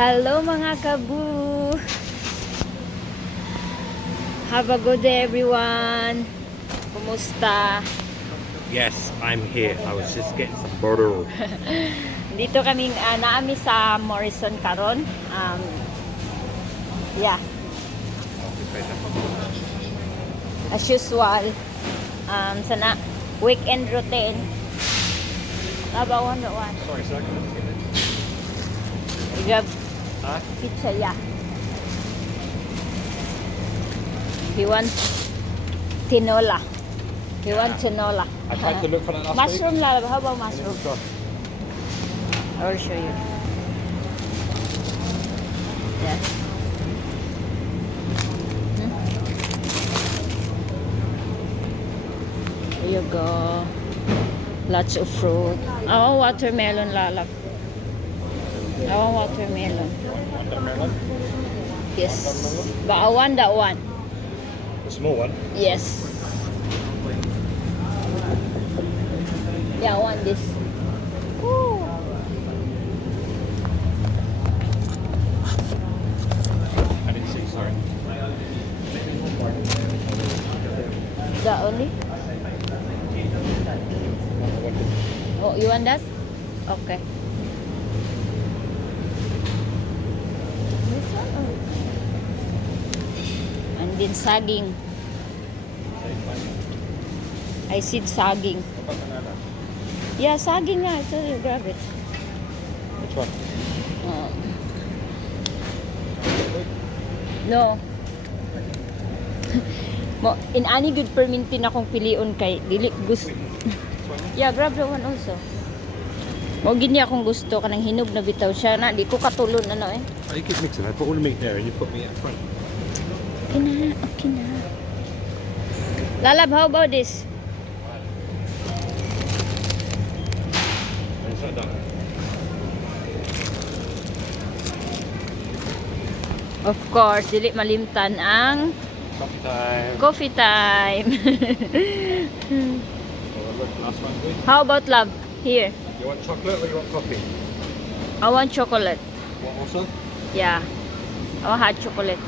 Hello mga kabu! Have a good day everyone! Kumusta? Yes, I'm here. I was just getting some butter. Dito kaming naami sa Morrison karon. Yeah. As usual, sana weekend routine. Nabawan doon. Sorry, sir. Grab Huh? pizza, yeah. He wants tinola. He wants tinola. I tried to look for that last Mushroom, love. How about week. mushroom? Sure. I will show you. Yes. There you go. Lots of fruit. I want watermelon, lalap. I want watermelon. Watermelon? Yes. But I want that one. The small one? Yes. Yeah, I want this. Ooh. I didn't see, sorry. That only? Oh, you want that? Okay. This one? Oh. And then saging. I said saging. What about banana? Yeah, saging nga. Ito, you grab it. Which one? No. Mo in ani good permintin akong pilion kay dili gusto. Yeah, grab the one also. Mo gini akong gusto kanang hinog na bitaw siya na di ko katulon ano eh. Oh, you keep mixing. I put all the meat there and you put meat up front. Okay na, okay na. Lalab, how about this? And is that done? Of course, dili malimtan ang Coffee time. coffee time. Oh, look, last one, please. How about love? Here. You want chocolate or you want coffee? I want chocolate. What also? Yeah. I want hot chocolate.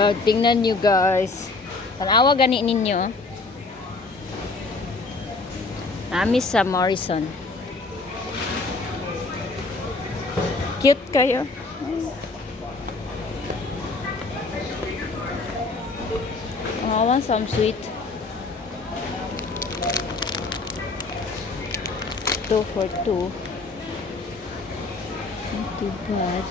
Oh, tingnan nyo guys. Tanawa gani ninyo. Nami sa Morrison. Cute kayo. Oh, I want some sweet. 2 for 2. Not too bad.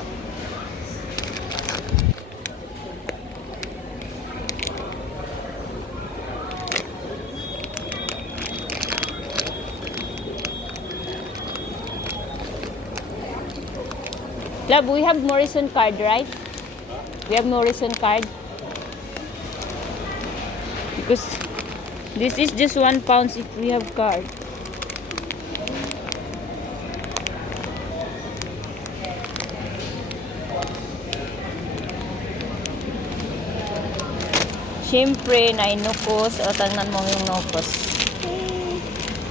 Love, we have Morrison card, right? We have Morrison card. Because this is just £1 if we have card. Siyempre, nainukos. O, tangnan mo yung nukos.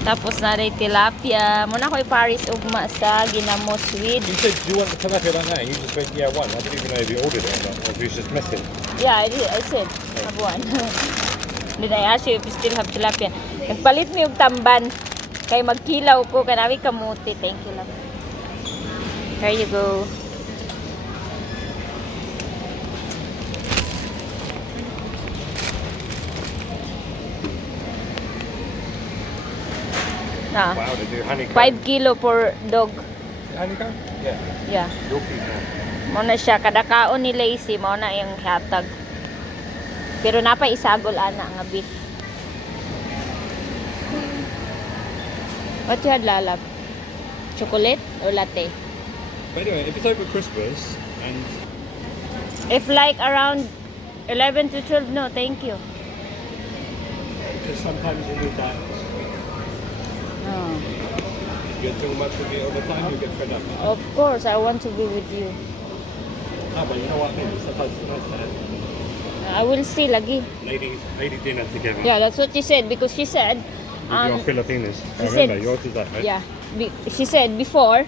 Tapos na rin tilapia. Muna ko Paris ugma sa ginamos with. You said, do you want the tilapia like that? And you just went, yeah, one. I didn't even know if you ordered it or not. Or if you was just messing. Yeah, I said. Have one. Then I asked you if you still have tilapia. Nagpalit mo yung tamban. Kay magkilaw ko. Kanawi kamuti. Thank you lang. Here you go. Ah, Wow, they do honeycomb. 5 kilo per dog. Honeycomb? Yeah. Yeah. Yorkies now. Muna siya. Kada kaon ni Lacey. Muna yung hatag. Pero napa isagol ana nga beef. What you had, Lalab? Chocolate or latte? But anyway, if it's over Christmas and If like around 11 to 12, no, thank you. because sometimes you need that, Oh. you get too much of it all the time, you get fed up. Of course, I want to be with you. No, but you know what I mean? Sometimes it's nice to have I will see lagi. lady dinner together. Yeah, that's what she said because she said With your Filipinas. I she said- remember, yours is that, right? yeah, she said before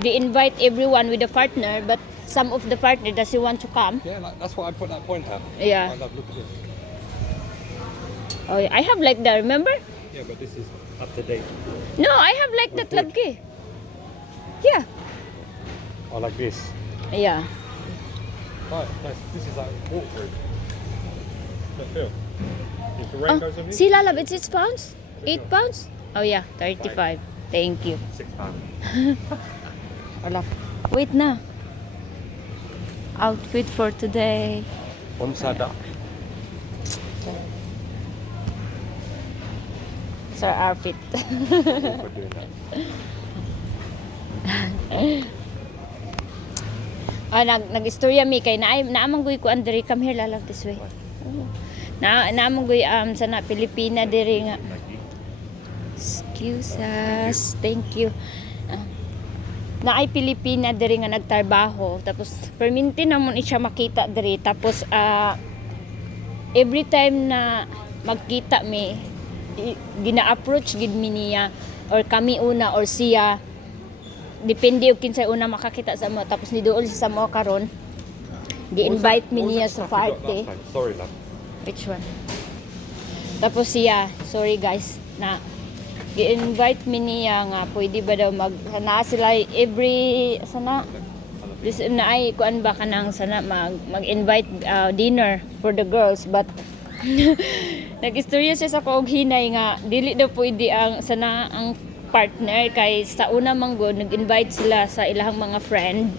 they invite everyone with a partner, but some of the partner doesn't want to come. Yeah, like, that's why I put that point out. Yeah. I love, look at this. Oh, yeah. I have like that, remember? Yeah, but this is up to date. No, I have like that lagi. Yeah. I like this. Yeah. Right, nice. This is like walk through. Look, feel. If the rain Oh, goes on you, see, Lala, it's 6 pounds? 8 pounds? Oh, yeah, 35. Thank you. £6. Wala. Wait na. Outfit for today. One side up. It's our outfit. For doing that. Nag-istorya mi kay naamang guy ko andiri, come here, Lala, this way. Naamang guy sana Pilipina diri nga. Excuse us. Thank you. Na ay Pilipina diri nga nagtrabaho, tapos perminti namon siya makita diri, tapos every time na magkita mi gina-approach gid mi niya, or kami una or siya, depende og kinsay una makakita sa mo, tapos ni duol siya sa mo karon gi-invite mi niya sa party. Sorry, love. Which one? Tapos siya, sorry guys, na gi-invite mi niya nga pwede ba daw sana sila every sana this na ay kuan ba kanang sana mag-invite dinner for the girls, but nag-istorya siya sa ko og hinay nga dili daw pwede ang sana ang partner, kay sa una manggod nag-invite sila sa ilahang mga friend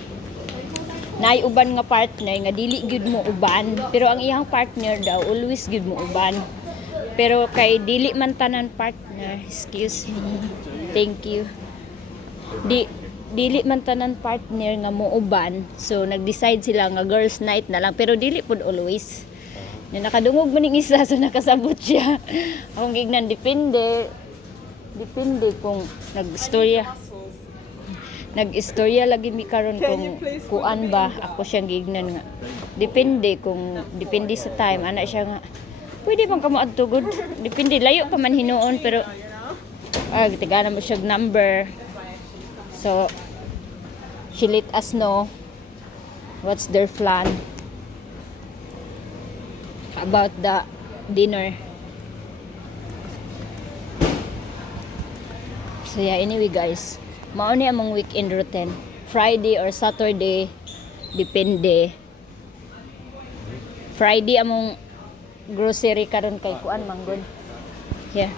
naay uban nga partner nga dili gyud mo uban, pero ang iyang partner daw always gyud mo uban. Pero kay dili man tanan partner, excuse me, thank you, dili man tanan partner nga mo uban, so nag-decide sila nga girls night na lang, pero dili pud always. Na nakadungog man ning isa, so nakasabot siya. Akong gignan depende kung nag-istorya lagi mi karon kung kuan ba ako siyang gignan nga. Depende sa time ana siya nga. Pwede bang kamo adto good? Depende, layo pa man hinuon, pero tigana mo siya number. So she let us know what's their plan about the dinner. So yeah, anyway guys, mao ni among weekend routine. Friday or Saturday, depende. Friday among grocery karon kay kuan manggod. Here.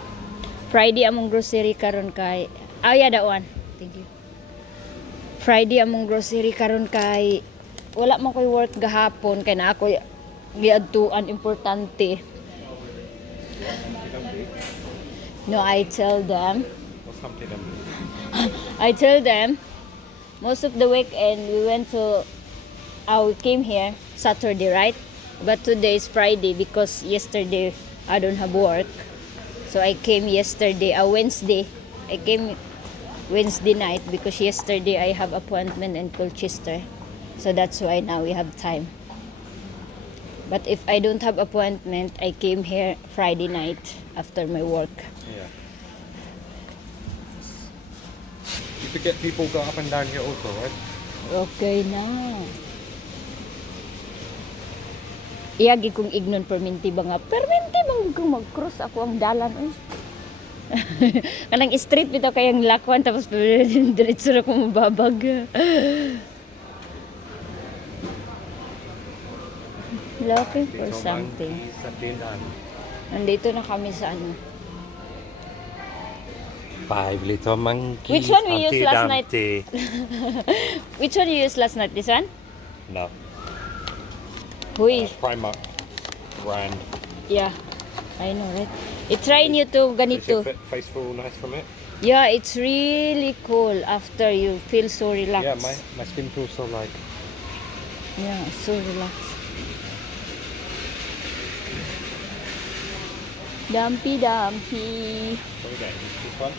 Friday among grocery karon kay yeah, that one. Thank you. Friday among grocery karon kay wala man koy work gahapon, kay na ako giadtuan importante. No, I tell them most of the weekend we went to we came here Saturday, right? But today is Friday because yesterday I don't have work. So I came yesterday, Wednesday. I came Wednesday night because yesterday I have appointment in Colchester. So that's why now we have time. But if I don't have appointment, I came here Friday night after my work. Yeah. You forget people go up and down here also, right? Okay na. Iyagi kong ignon perminti ba nga? Perminti bang kung mag-cross ako ang dalan eh. Kanang street bitaw kayang lakwan, tapos diretso na ko mababag. Looking for something. Nandito na kami sa ano. 5 little monkeys. Which one we used last night? Which one you used last night? This one? No. Huy. Primark brand. Yeah. I know, right? I-try nyo to ganito. Does your face feel nice from it? Yeah, it's really cool after you feel so relaxed. Yeah, my skin feels so like. Yeah, so relaxed. Dumpy. What we got? This one?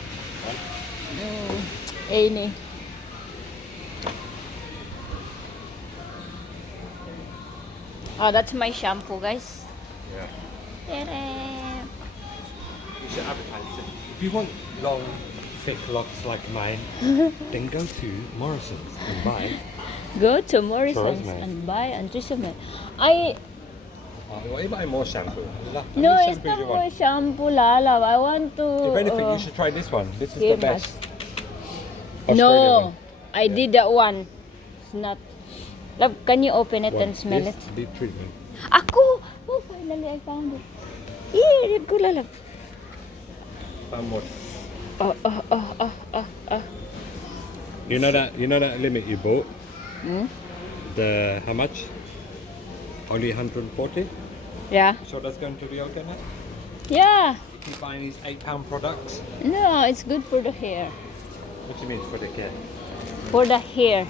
Ini. Oh, that's my shampoo, guys. Yeah. Ta-da! You should advertise it. If you want long, thick locks like mine, then go to Morrison's and buy. Go to Morrison's Tresemme. and buy and Tresemme. I You buy more shampoo. no, it's not more shampoo, Lala. I want to. If anything, you should try this one. This is Here the best. No, I did that one. It's not. Love, can you open it and smell it? Deep treatment. Ako! Oh, finally I found it. Here, go, Lala. Found more. Oh. You know that limit you bought? Hmm? The how much? Only 140? Yeah. So that's going to be okay now? Yeah. You keep buying these £8 products? No, it's good for the hair. What do you mean for the care? For the hair.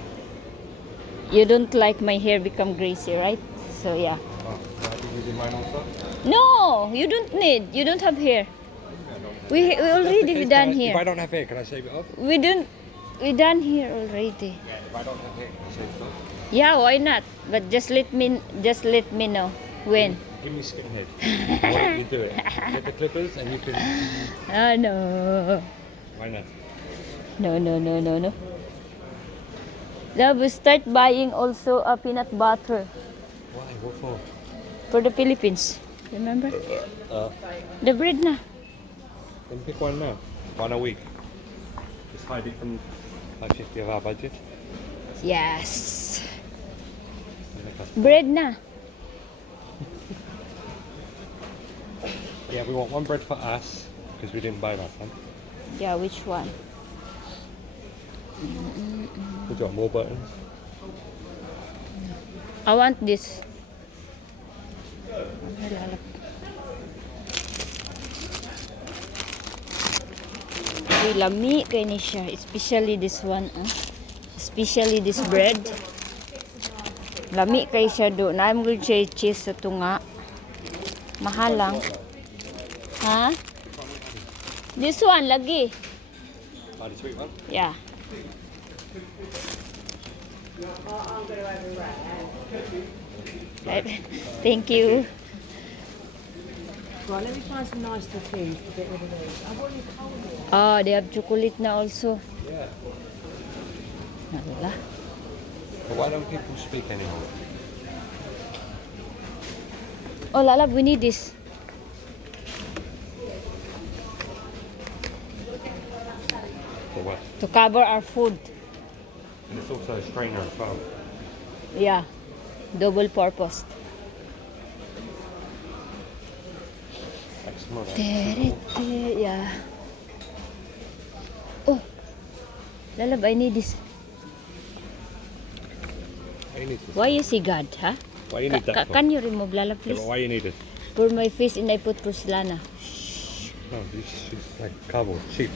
You don't like my hair become greasy, right? So yeah. Oh, so I think using mine also? No, you don't need. You don't have hair. We already done If I here. don't have hair, can I shave it off? We done here already. Yeah, if I don't have hair, can I shave it off? Yeah, why not? But just let me know when. Give me skinhead. Why don't you do it? Get the clippers and you can... Ah no. Why not? No. Now we start buying also a peanut butter Why? What for? for the Philippines. Remember? The bread na. Then pick one now. One a week. Just hide it from like 50 of our budget. Yes. And make us- Bread na. Yeah, we want one bread for us because we didn't buy last time. Yeah, which one? We got more buttons. I want this. Uy, lami kay ni siya. Especially this one. Especially this bread. Lami kay siya do. Na I'm going to cheese sa tunga. Mahal lang. Ha? This one, lagi. Oh, the sweet one? Yeah. Thank you. Right, let me find some nice things to get rid of these. I've already told you. Oh, they have chocolate na also. Yeah. Nalala. But why don't people speak anymore? Oh, Lalab, we need this. For what? To cover our food. And it's also a strainer as well. Yeah. Double purpose. Like small. Yeah. Oh. Lalab, I need this. Why you need this? Why you see God, huh? Why you need that for? Can you remove Lalab, Yeah, please? but why you need it? For my face and I put porcelana. No, this is like cardboard, cheap.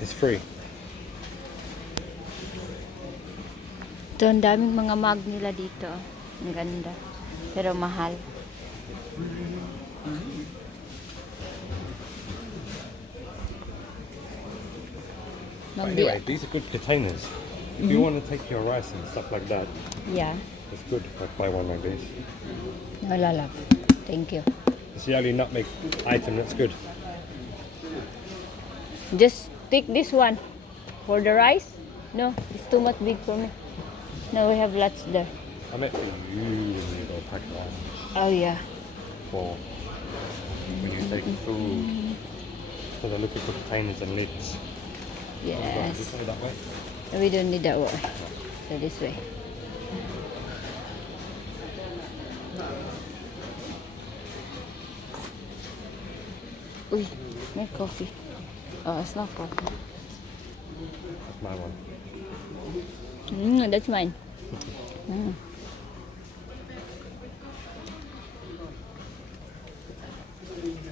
It's free. Ito, ang daming mga mug nila dito. Ang ganda. Pero mahal. But anyway, these are good containers. If you want to take your rice and stuff like that, Yeah. it's good. Like buy one like this. No, Lalab. Thank you. It's the only nutmeg item that's good. Just take this one. For the rice? No, it's too much big for me. No, we have lots there. I meant for you when you go pack lunch Oh, yeah. for when you take food. So they're looking for containers and lids. Yes. This way, that way. We don't need that one. So this way. Uy, may coffee. Oh, it's not coffee. That's my one. That's mine. Mm.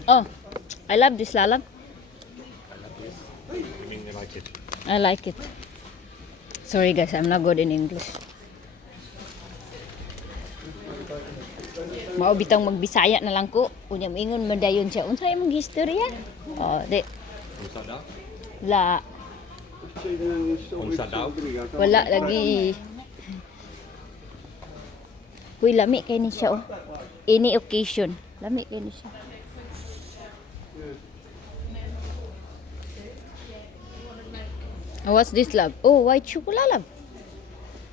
Oh, I love this lalab. You mean you like it? I like it. Sorry guys, I'm not good in English. Mao bitang magbisaya na lang ko. Unya moingon madayon siya. Unsay imong gistorya? Oh, di Unsa daw? la Unsa daw? wala lagi. Huy, lami kay ni siya oh. Any occasion, lami kay ni siya. Oh, what's this, love? Oh, white chocolate, love.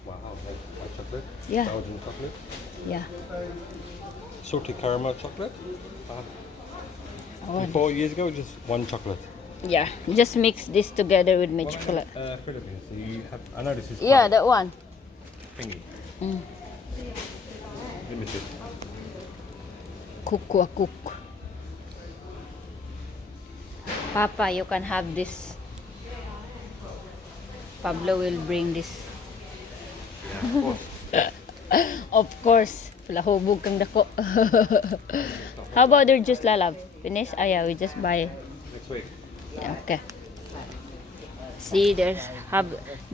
Wow, white chocolate. Yeah. Belgian chocolate. Yeah. Salted caramel chocolate. Oh, 4 years ago, just one chocolate. yeah. Just mix this together with my chocolate. Philippines. So you have, I know this is Yeah, quite that one. thingy. Mm. Limited. Cook. Papa, you can have this. Pablo will bring this. Yeah, of course. Of course. Lahubog kang dako. How about their juice, lalab? Finish? Ah, yeah, we just buy. Next week. Yeah, okay. See, there's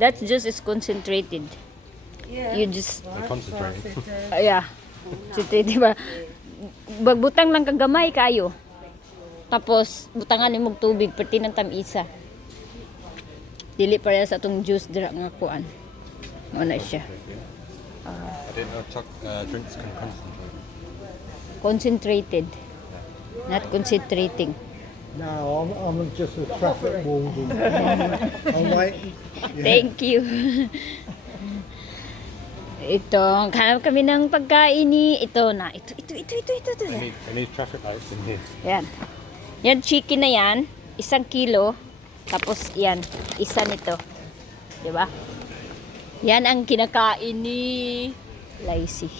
that juice is concentrated. Yeah. You just They're concentrating. yeah. Concentrated, diba? Bagbutang lang kagamay kayo. Tapos butangan nimog tubig perti ng tamisa. Dili para sa atong juice dira nga kuan. Mo na siya. I didn't know drinks can concentrate. Concentrated. Not concentrating. No, I'm just a traffic warden. I'm waiting. Thank you. Ito, hanap kami ng pagkain ni ito na. Ito. I need traffic lights in here. Yan. Yan chicken na yan, 1 kilo. Tapos yan, isa nito. 'Di ba? Yan ang kinakain ni Lacey.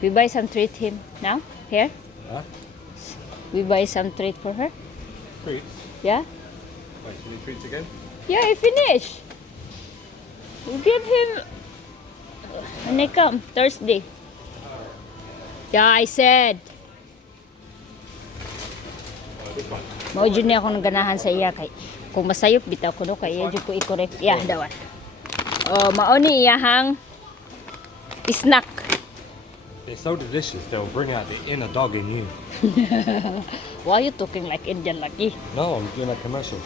We buy some treat him now? Here? Huh? We buy some treat for her? Treats? Yeah? Wait, you need treats again? Yeah, I finish. We give him when they come, Thursday. Yeah, I said. This one. Mao jud ni ako naganahan sa iya kay kung masayop bitaw ko no kay iya jud ko i-correct. Yeah, dawan. Oh, mao ni iyahang snack. They're so delicious, they'll bring out the inner dog in you. Why are you talking like Indian lagi? No, I'm doing a commercial.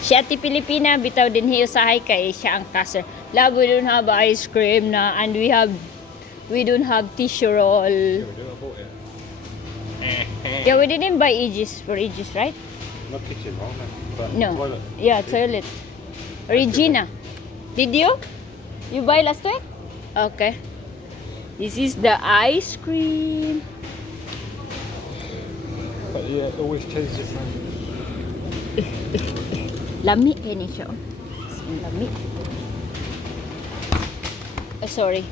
Siya ti Pilipina bitaw din hiyo sahay kay siya ang caster. Love, we don't have ice cream na and we don't have tissue roll. Yeah, we do, I bought it. Yeah, we didn't buy Aegis for Aegis, right? Not kitchen, wrong, but No. toilet. Yeah, toilet. Regina. Did you? You buy last week? Okay. This is the ice cream. But yeah, it always changes. Lami kay ni siya. Lami. Sorry.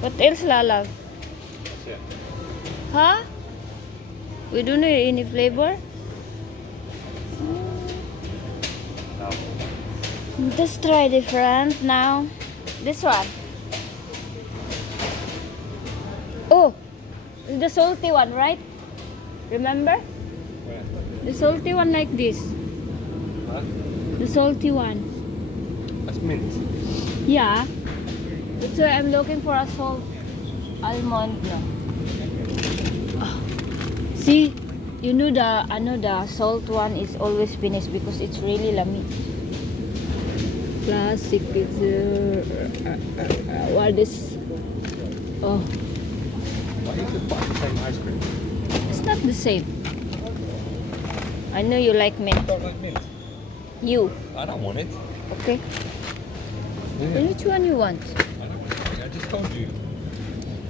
What else, Lala? Yeah. Huh? We don't know any flavor? No. Let's try different now. This one. Oh, the salty one, right? Remember? Where? The salty one like this. Huh? The salty one. That's mint. Yeah. That's why I'm looking for a salt almond. No. Ah. See, you know the salt one is always finished because it's really lami. Classic pizza. What is? Oh, Why you just buy the same ice cream? it's not the same. I know you like mint. Don't like mint. You, I don't want it. okay? Then which one you want? I don't want it. I just told you.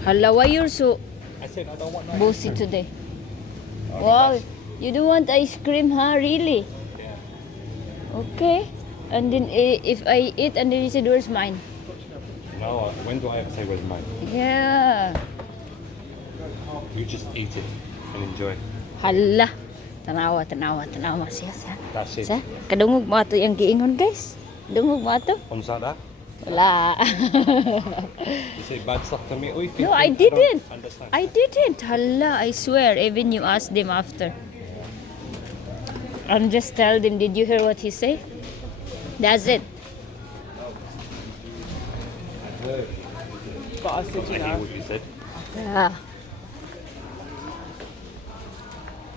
Hala, why you're so I said I don't want that. bossy today? Oh, Wow, that's- you don't want ice cream, huh? Really? Yeah. Okay. And then if I eat and then you said, where's mine? No, when do I ever say where's mine? Yeah. You just eat it and enjoy. Hala. Tanawa siya. That's it. Sa? Kadungog mo ato yung giingon, guys. Dungog mo ato. On that? Wala. You say bad stuff to me. Oh, you think No, I don't didn't. Understand. I didn't. Hala, I swear. Even you asked them after. I'm just tell them, did you hear what he say? That's it. But I said, I you hear know, what you said. Yeah.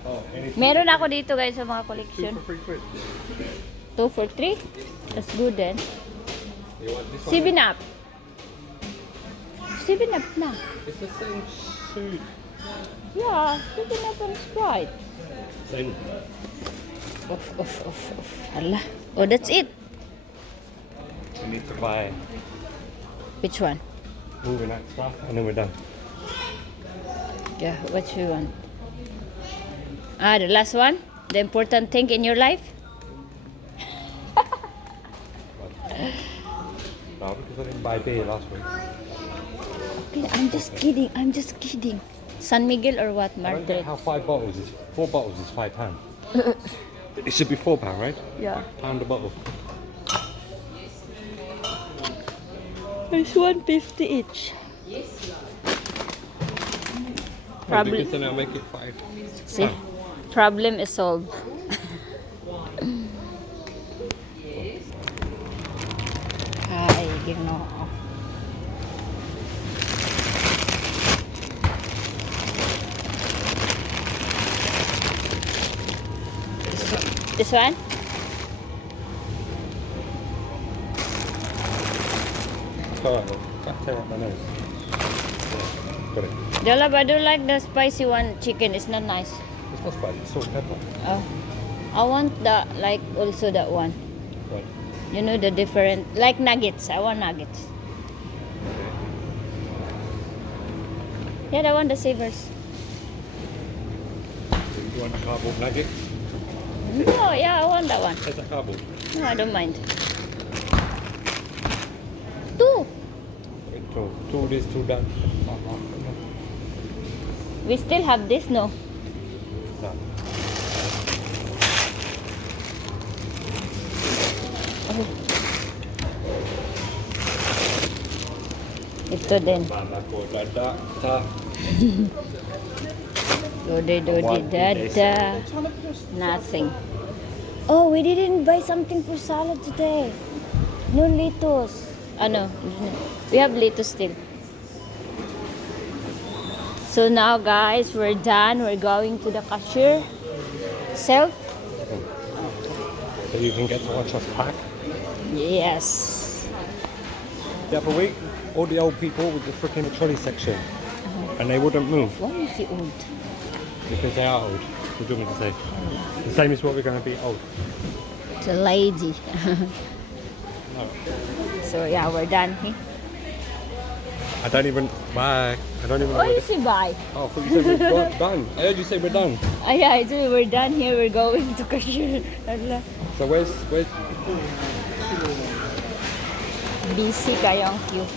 Oh, anything Meron ako dito guys sa mga collection. for free. 2 for 3? That's good then. You want this one? 7 up. 7 up na. It's the same suit. Yeah, 7 up and Sprite. Same. Off. Hala. Oh, that's it. We need to buy Which one? moving that stuff and then we're done. Yeah, what you want? Ah, the last one? The important thing in your life? No, because I didn't buy beer last week. Okay, I'm just kidding. San Miguel or what, I don't Margaret? get how 4 bottles is £5. It should be £4, right? Yeah. Pound a bottle. It's 150 each. Probably. Because then I'll make it 5. See? Problem is solved. Ay, Ginoo. This one? Alright, well, tear up my nose. Yeah, got it. Jalab, I don't like the spicy one chicken. It's not nice. It's not spicy, it's salt and pepper. Oh, I want the like also that one. Right. You know the different like nuggets. I want nuggets. Yeah, that one the savers. You want a cardboard nugget? No, yeah, I want that one. There's a cardboard. No, I don't mind. Two. Two this, two that. We still have this, no? No. Oh. Ito din. Da. Nothing. Oh, we didn't buy something for salad today. No lettuce. No. We have lettuce still. So now, guys, we're done. We're going to the cashier. Self? So you can get to watch us pack. Yes. The other week, all the old people with the freaking trolley section. And they wouldn't move Why is he old? because they are old. What do you want me to say? The same as what we're going to be old. It's a lady. No. So yeah, we're done. I don't even. Bye. I don't even know. Why what you say bye? Oh, I thought you said we're done. I heard you say we're done. Yeah, I do. We're done here. We're going to cashier. So where's Busy kayong queue.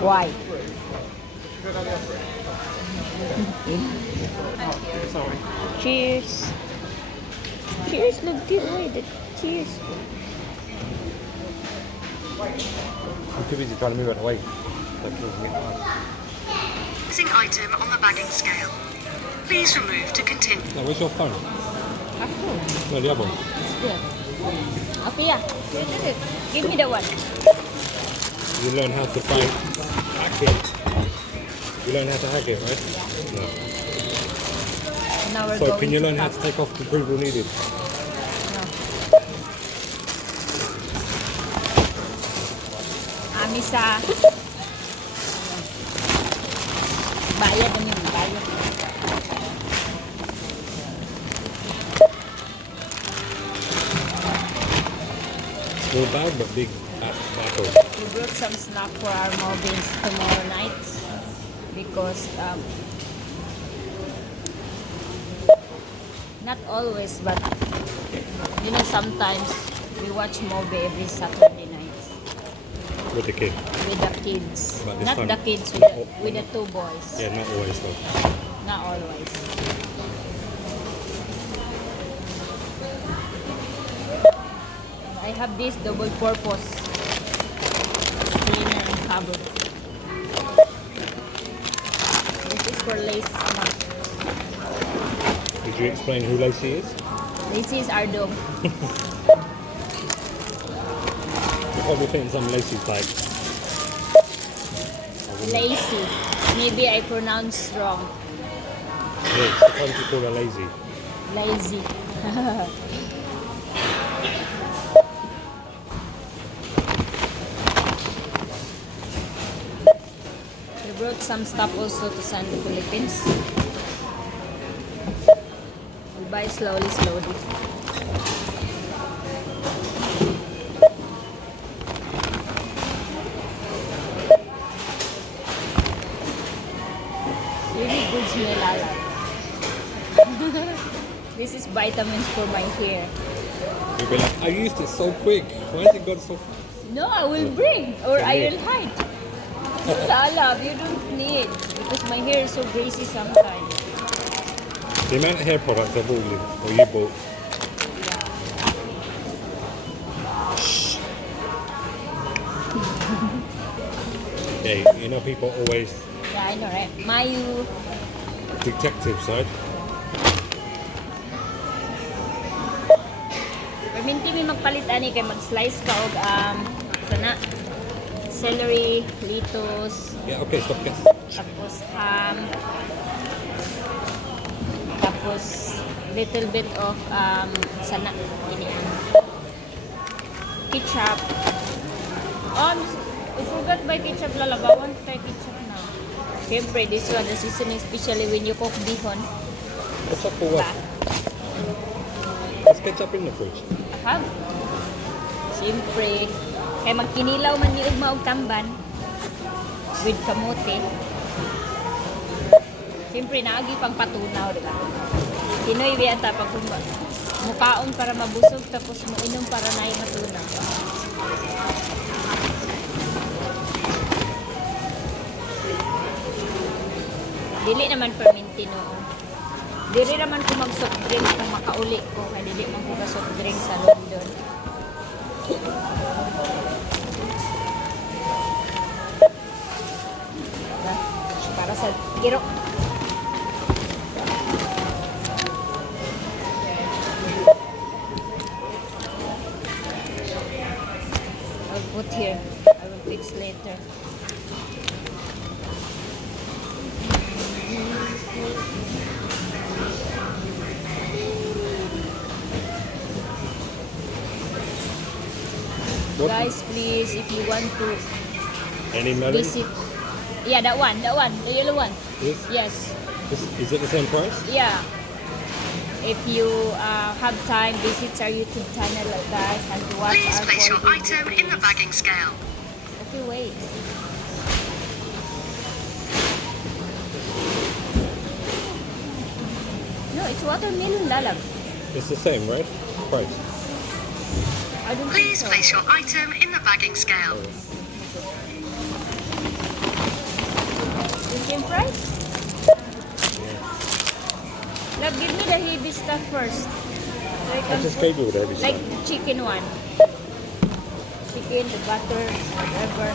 Why? sorry. Cheers. Cheers, look, wait, cheers. I'm too busy trying to move out of the way. Missing item on the bagging scale. Please remove to continue. Now, where's your phone? No, the other one. Okay, yeah. Give me the one. You learn how to hack it. You learn how to hack it, right? No. Now we're So going can you to learn how pack. to take off the approval needed? No. Amisa. Bayad na yun, bayad. Small bag, but big battle. We brought some snack for our mobiles tomorrow night because not always, but you know, sometimes we watch movie every Saturday night With the kid. with the kids. But this Not time- the kids, with the two boys. Yeah, not always though. Not always. I have this double purpose strainer and cover. This is for lace mask. Did you explain who Lacey is? This is our dog. You're probably thinking some Lacey's like. Lazy. Maybe I pronounced wrong. Yeah, sometimes you call her lazy. Lazy. We brought some stuff also to send to Philippines. We'll buy slowly. Really good smell. This is vitamins for my hair. You'll be like, I used it so quick. Why has it gone so fast? No, I will bring or I will hide. Love, you don't need because my hair is so greasy sometimes. The amount of hair products I've ordered or you bought. Yeah, you know people always Yeah, I know, right? Mayu. detective side. Perminti mi magpalit ani kay mag-slice ka og sana celery, lettuce, Yeah, okay, stop guess. tapos ham, tapos little bit of sana ini ketchup. I forgot by ketchup lalabawan tayo ketchup na. Siyempre, this one the seasoning especially when you cook bihon. What's up for what? Ba? Let's catch up in the fridge. Have. Siyempre, kay magkinilaw man ni ugma og tamban with kamote. Siyempre, naagi pang patunaw, di ba? Pinoy biyata pag mukaon para mabusog tapos muinom para naay matunaw. Dili naman perminti noon. Dili naman ko mag-soft drink kung makauli ko. Kaya dili man ko ka-soft drink sa London. Para sa giro. I'll put here. I will fix later. What? Guys, please, if you want to Any melon? visit, yeah, that one, the yellow one. This? Yes, Is it the same price? yeah. If you have time, visit our YouTube channel, guys, and to watch Please our place your full item in the videos. bagging scale. Okay, wait. No, it's watermelon lalab. It's the same, right? Price. I don't Please think so. place your item in the bagging scale. The same price? Love, give me the heavy stuff first. So I I can just put- gave you whatever you like said. chicken one. Chicken, the butter, whatever.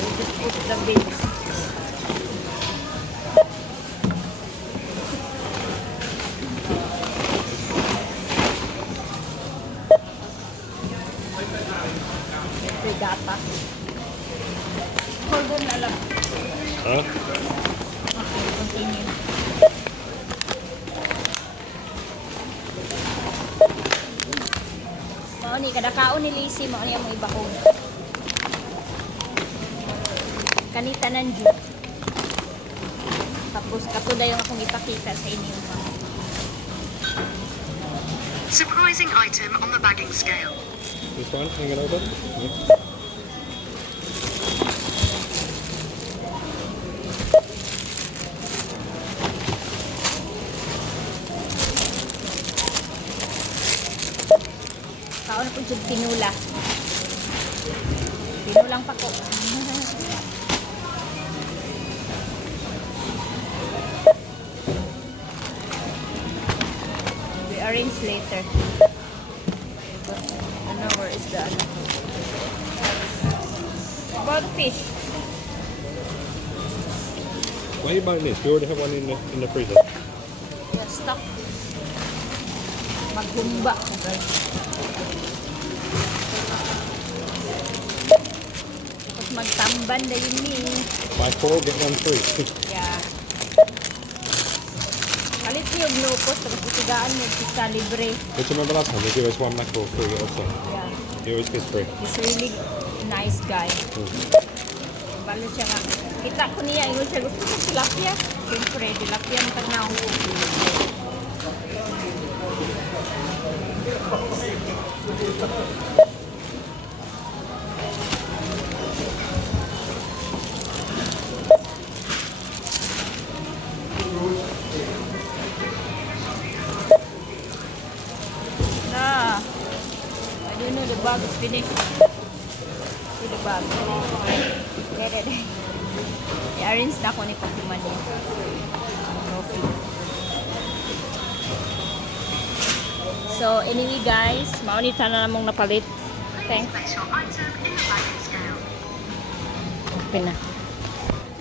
You just put the beans. Ito gata. Hold on na lang. Huh? Okay, continue. Mao ni kada kaon ni Lisi mao ni among ibahog. Kanita nan jud. Tapos kato dayon akong ipakita sa inyo. Surprising item on the bagging scale. This one, hanging over? Yeah. Kaon po jud tinula. Tinulang pa ko. We arrange later. I know where is the ano. About fish. Why are you buying this? You already have one in the freezer. Yeah, stock. Maghumba ko guys. Tapos magtamban na yun ni. Buy 4, get 1 free. Yeah. Kalit niyo yung nukos, tapos isigaan niyo isa libre. But you remember last time, they give us 1 mackerel free also. Yeah. He always gets free. He's really nice guy. Mm. But Balo siya nga. Kita ko niya, ingon siya gusto ko tilapia. Siyempre, tilapia ang tanaw. Na. I don't know, the bag is finished. See the bag. Get it. I-arrange na ako ni Pokemon niya. Okay. So, anyway guys, maunita na namang napalit. Thanks. Place your item in the bagging scale. Open na.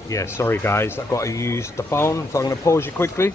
Yeah, sorry guys, I've got to use the phone, so I'm going to pause you quickly.